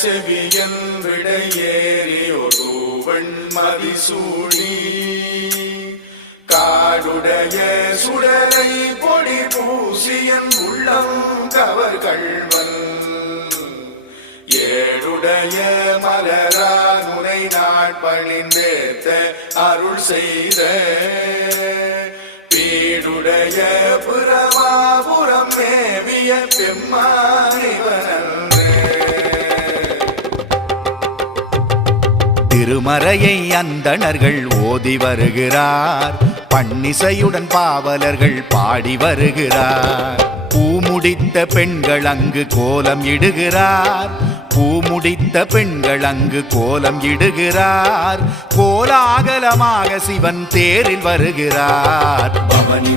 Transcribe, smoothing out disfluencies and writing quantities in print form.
செவியன் விடையேறியொரு வெண்மதிசூடி காடுடைய சுடலை பொடி பூசியன் உள்ளம் கவர்கள்வன் ஏடுடைய மலரால் முனை நாட்பணிந்தேத்த அருள் செய்த பீடுடைய புறமாபுரம் மேவிய பெம்மானிவனன் திருமறையை அந்தணர்கள் ஓதி வருகிறார், பன்னிசையுடன் பாவலர்கள் பாடி வருகிறார். பூமுடித்த பெண்கள் அங்கு கோலம் இடுகிறார், பூமுடித்த பெண்கள் அங்கு கோலம் இடுகிறார். கோலாகலமாக சிவன் தேரில் வருகிறார். பவனி